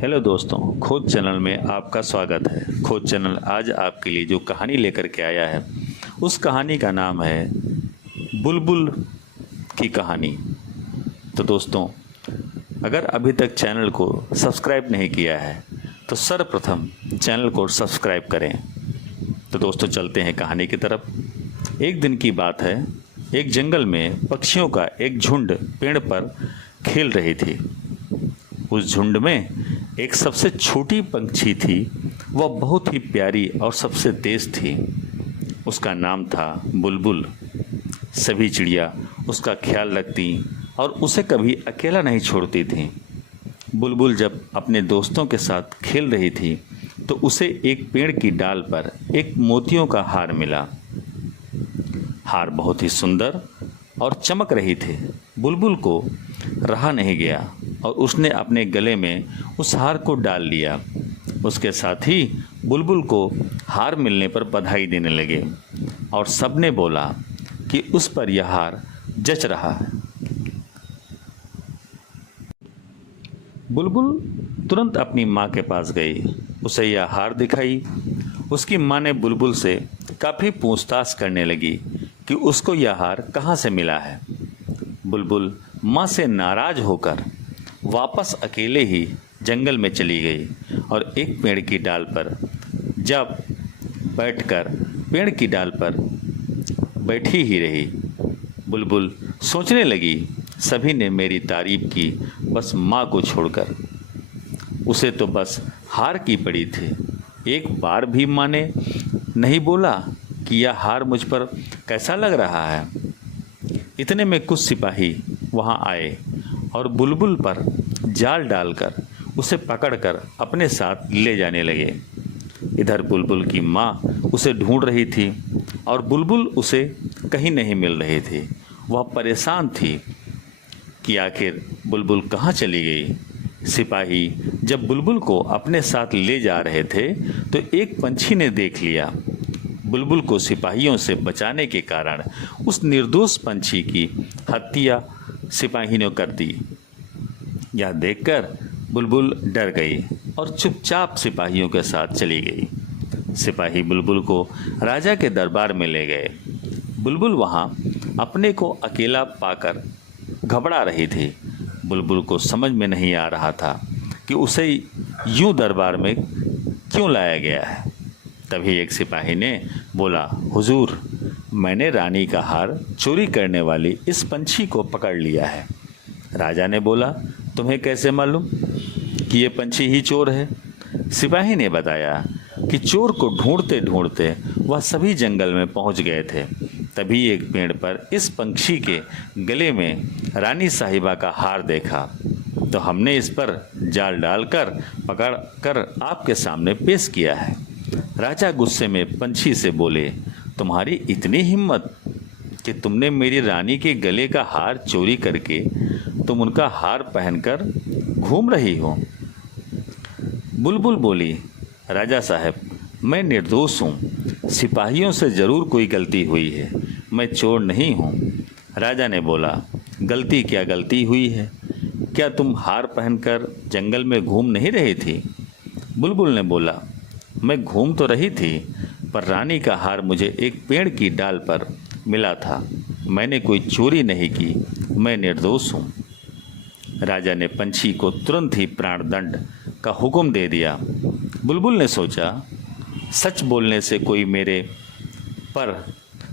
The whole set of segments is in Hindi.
हेलो दोस्तों, खोज चैनल में आपका स्वागत है। खोज चैनल आज आपके लिए जो कहानी लेकर के आया है, उस कहानी का नाम है बुलबुल की कहानी। तो दोस्तों, अगर अभी तक चैनल को सब्सक्राइब नहीं किया है तो सर्वप्रथम चैनल को सब्सक्राइब करें। तो दोस्तों, चलते हैं कहानी की तरफ। एक दिन की बात है, एक जंगल में पक्षियों का एक झुंड पेड़ पर खेल रही थी। उस झुंड में एक सबसे छोटी पंछी थी। वह बहुत ही प्यारी और सबसे तेज थी। उसका नाम था बुलबुल। सभी चिड़िया उसका ख्याल रखती और उसे कभी अकेला नहीं छोड़ती थीं। बुलबुल जब अपने दोस्तों के साथ खेल रही थी तो उसे एक पेड़ की डाल पर एक मोतियों का हार मिला। हार बहुत ही सुंदर और चमक रही थी। बुलबुल को रहा नहीं गया और उसने अपने गले में उस हार को डाल लिया। उसके साथ ही बुलबुल को हार मिलने पर बधाई देने लगे और सबने बोला कि उस पर यह हार जच रहा है। बुलबुल तुरंत अपनी माँ के पास गई, उसे यह हार दिखाई। उसकी माँ ने बुलबुल से काफ़ी पूछताछ करने लगी कि उसको यह हार कहाँ से मिला है। बुलबुल माँ से नाराज़ होकर वापस अकेले ही जंगल में चली गई और एक पेड़ की डाल पर जब बैठकर पेड़ की डाल पर बैठी ही रही। बुलबुल सोचने लगी, सभी ने मेरी तारीफ की, बस माँ को छोड़कर। उसे तो बस हार की पड़ी थी। एक बार भी माँ ने नहीं बोला कि यह हार मुझ पर कैसा लग रहा है। इतने में कुछ सिपाही वहाँ आए और बुलबुल पर जाल डालकर उसे पकड़कर अपने साथ ले जाने लगे। इधर बुलबुल की माँ उसे ढूंढ रही थी और बुलबुल उसे कहीं नहीं मिल रही थी। वह परेशान थी कि आखिर बुलबुल कहाँ चली गई। सिपाही जब बुलबुल को अपने साथ ले जा रहे थे तो एक पंछी ने देख लिया। बुलबुल को सिपाहियों से बचाने के कारण उस निर्दोष पंछी की हत्या सिपाही ने कर दी। यह देखकर बुलबुल डर गई और चुपचाप सिपाहियों के साथ चली गई। सिपाही बुलबुल को राजा के दरबार में ले गए। बुलबुल वहाँ अपने को अकेला पाकर घबरा रही थी। बुलबुल को समझ में नहीं आ रहा था कि उसे यूं दरबार में क्यों लाया गया है। तभी एक सिपाही ने बोला, हुजूर, मैंने रानी का हार चोरी करने वाली इस पंछी को पकड़ लिया है। राजा ने बोला, तुम्हें कैसे मालूम कि ये पंछी ही चोर है। सिपाही ने बताया कि चोर को ढूंढते ढूंढते वह सभी जंगल में पहुंच गए थे। तभी एक पेड़ पर इस पंछी के गले में रानी साहिबा का हार देखा, तो हमने इस पर जाल डालकर पकड़ कर आपके सामने पेश किया है। राजा गुस्से में पंछी से बोले, तुम्हारी इतनी हिम्मत कि तुमने मेरी रानी के गले का हार चोरी करके तुम उनका हार पहनकर घूम रही हो। बुलबुल बोली, राजा साहब, मैं निर्दोष हूँ। सिपाहियों से ज़रूर कोई गलती हुई है, मैं चोर नहीं हूँ। राजा ने बोला, गलती क्या गलती हुई है? क्या तुम हार पहनकर जंगल में घूम नहीं रही थी? बुलबुल ने बोला, मैं घूम तो रही थी, पर रानी का हार मुझे एक पेड़ की डाल पर मिला था। मैंने कोई चोरी नहीं की, मैं निर्दोष हूँ। राजा ने पंछी को तुरंत ही प्राणदंड का हुक्म दे दिया। बुलबुल ने सोचा, सच बोलने से कोई मेरे पर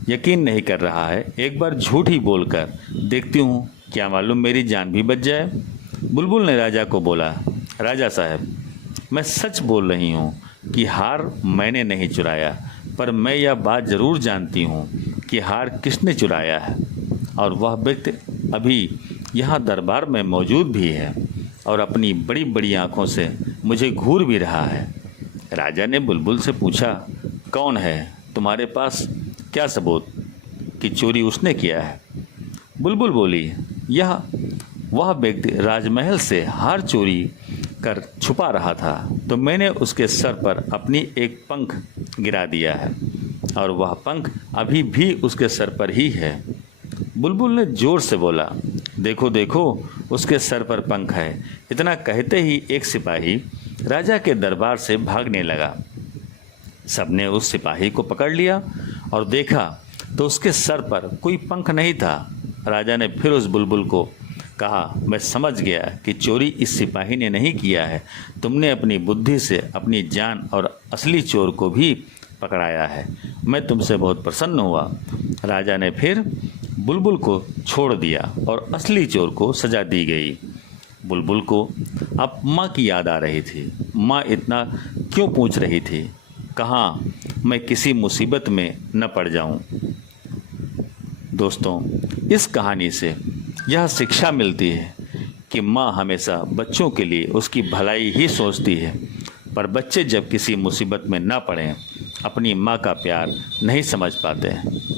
यकीन नहीं कर रहा है, एक बार झूठ ही बोलकर देखती हूँ, क्या मालूम मेरी जान भी बच जाए। बुलबुल ने राजा को बोला, राजा साहब, मैं सच बोल रही हूँ कि हार मैंने नहीं चुराया, पर मैं यह बात ज़रूर जानती हूँ कि हार किसने चुराया है, और वह व्यक्ति अभी यहाँ दरबार में मौजूद भी है और अपनी बड़ी बड़ी आँखों से मुझे घूर भी रहा है। राजा ने बुलबुल से पूछा, कौन है? तुम्हारे पास क्या सबूत कि चोरी उसने किया है? बुलबुल बोली, यह वह व्यक्ति राजमहल से हार चोरी कर छुपा रहा था, तो मैंने उसके सर पर अपनी एक पंख गिरा दिया है और वह पंख अभी भी उसके सर पर ही है। बुलबुल ने जोर से बोला, देखो देखो, उसके सर पर पंख है। इतना कहते ही एक सिपाही राजा के दरबार से भागने लगा। सबने उस सिपाही को पकड़ लिया और देखा तो उसके सर पर कोई पंख नहीं था। राजा ने फिर उस बुलबुल को कहा, मैं समझ गया कि चोरी इस सिपाही ने नहीं किया है। तुमने अपनी बुद्धि से अपनी जान और असली चोर को भी पकड़ाया है। मैं तुमसे बहुत प्रसन्न हुआ। राजा ने फिर बुलबुल को छोड़ दिया और असली चोर को सजा दी गई। बुलबुल को अब माँ की याद आ रही थी। माँ इतना क्यों पूछ रही थी, कहाँ मैं किसी मुसीबत में न पड़ जाऊं। दोस्तों, इस कहानी से यह शिक्षा मिलती है कि माँ हमेशा बच्चों के लिए उसकी भलाई ही सोचती है, पर बच्चे जब किसी मुसीबत में ना पड़ें अपनी माँ का प्यार नहीं समझ पाते हैं।